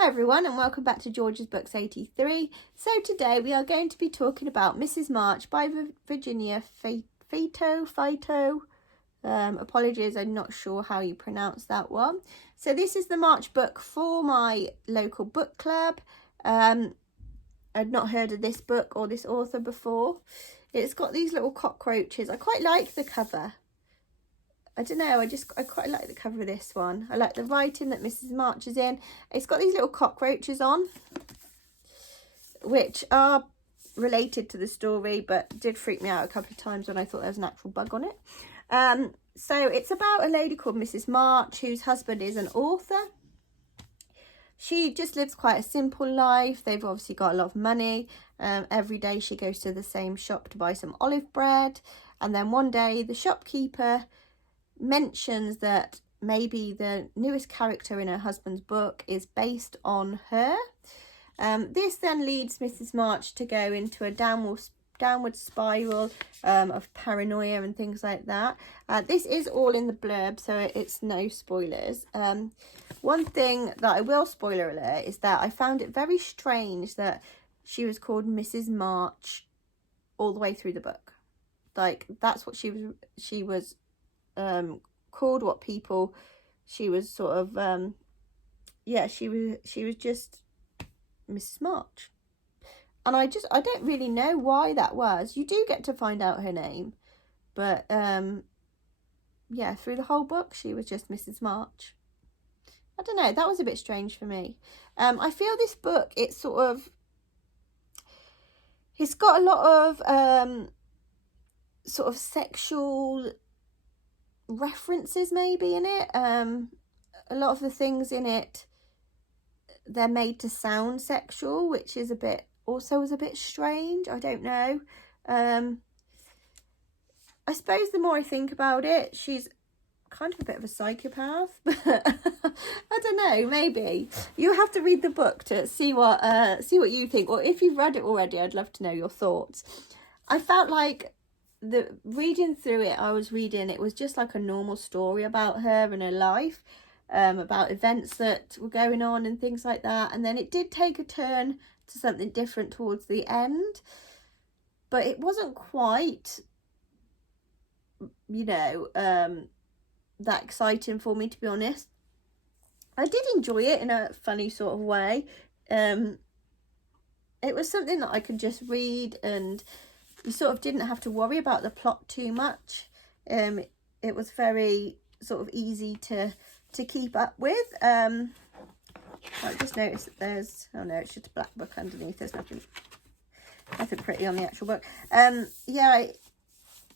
Hi everyone, and welcome back to George's Books 83. So today we are going to be talking about Mrs. March by Virginia Feito. Apologies, I'm not sure how you pronounce that one. So this is the March book for my local book club. I'd not heard of this book or this author before. It's got these little cockroaches. I quite like the cover. I don't know, I quite like the cover of this one. I like the writing that Mrs. March is in. It's got these little cockroaches on, which are related to the story, but did freak me out a couple of times when I thought there was an actual bug on it. So it's about a lady called Mrs. March, whose husband is an author. She just lives quite a simple life. They've obviously got a lot of money. Every day she goes to the same shop to buy some olive bread. And then one day the shopkeeper mentions that maybe the newest character in her husband's book is based on her. This then leads Mrs. March to go into a downward spiral of paranoia and things like that. This is all in the blurb, so it's no spoilers. One thing that I will spoiler alert is that I found it very strange that she was called Mrs. March all the way through the book. Like, that's what she was called, what people, she was sort of she was just Mrs. March, and I don't really know why that was. You do get to find out her name, but yeah, through the whole book she was just Mrs. March. I don't know, that was a bit strange for me. I feel this book, it's got a lot of sort of sexual references maybe in it. A lot of the things in it, they're made to sound sexual, which is was a bit strange. I don't know. I suppose the more I think about it, she's kind of a bit of a psychopath, but I don't know, maybe you have to read the book to see what you think, or if you've read it already, I'd love to know your thoughts. I felt like the reading through it, it was just like a normal story about her and her life, about events that were going on and things like that. And then it did take a turn to something different towards the end, but it wasn't quite, that exciting for me, to be honest. I did enjoy it in a funny sort of way. It was something that I could just read, and you sort of didn't have to worry about the plot too much. It was very sort of easy to keep up with. I just noticed that there's, oh no, it's just a black book underneath. There's nothing pretty on the actual book.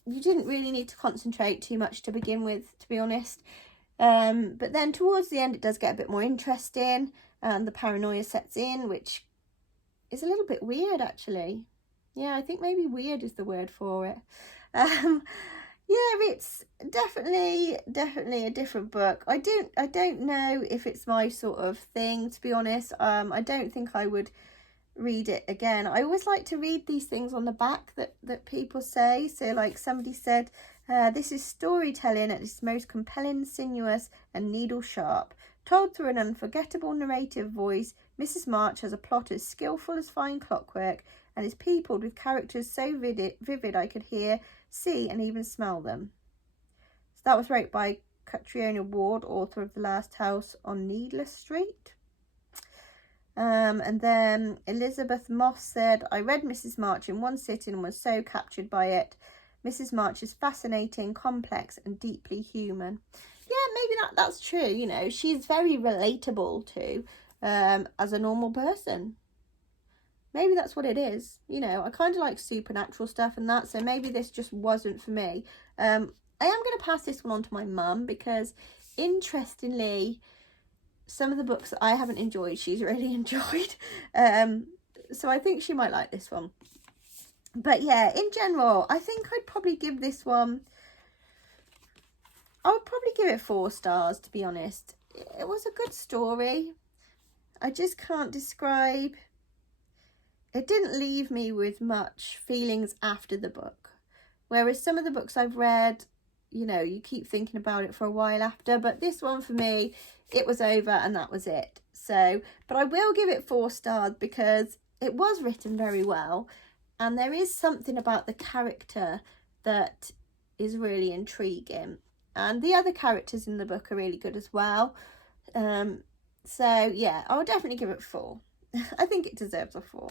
You didn't really need to concentrate too much to begin with, to be honest. But then towards the end, it does get a bit more interesting, and the paranoia sets in, which is a little bit weird, actually. Yeah, I think maybe weird is the word for it. Yeah, it's definitely a different book. I don't know if it's my sort of thing, to be honest. I don't think I would read it again. I always like to read these things on the back that people say. So like somebody said, this is storytelling at its most compelling, sinuous and needle sharp. Told through an unforgettable narrative voice, Mrs. March has a plot as skillful as fine clockwork, and is peopled with characters so vivid I could hear, see and even smell them. So that was wrote by Catriona Ward, author of The Last House on Needless Street. And then Elizabeth Moss said, I read Mrs. March in one sitting and was so captured by it. Mrs. March is fascinating, complex and deeply human. Yeah, maybe that's true. She's very relatable to as a normal person. Maybe that's what it is. I kind of like supernatural stuff and that, so maybe this just wasn't for me. I am going to pass this one on to my mum, because interestingly, some of the books that I haven't enjoyed, she's really enjoyed. So I think she might like this one. But yeah, in general, I think I'd probably give this one, I would probably give it 4 stars, to be honest. It was a good story. I just can't describe. It didn't leave me with much feelings after the book. Whereas some of the books I've read, you keep thinking about it for a while after. But this one, for me, it was over and that was it. So, but I will give it 4 stars because it was written very well, and there is something about the character that is really intriguing, and the other characters in the book are really good as well. So yeah, I'll definitely give it 4. I think it deserves a 4.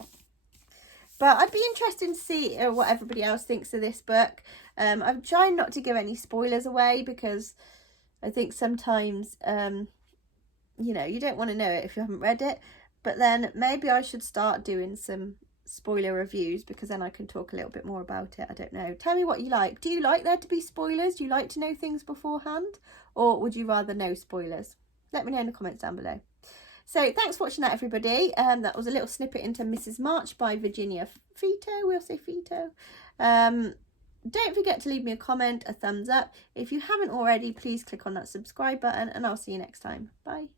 But I'd be interested to see what everybody else thinks of this book. I'm trying not to give any spoilers away because I think sometimes, you know, you don't want to know it if you haven't read it. But then maybe I should start doing some spoiler reviews because then I can talk a little bit more about it. I don't know. Tell me what you like. Do you like there to be spoilers? Do you like to know things beforehand? Or would you rather no spoilers? Let me know in the comments down below. So thanks for watching that, everybody. That was a little snippet into Mrs. March by Virginia Feito. We'll say Feito. Don't forget to leave me a comment, a thumbs up. If you haven't already, please click on that subscribe button, and I'll see you next time. Bye.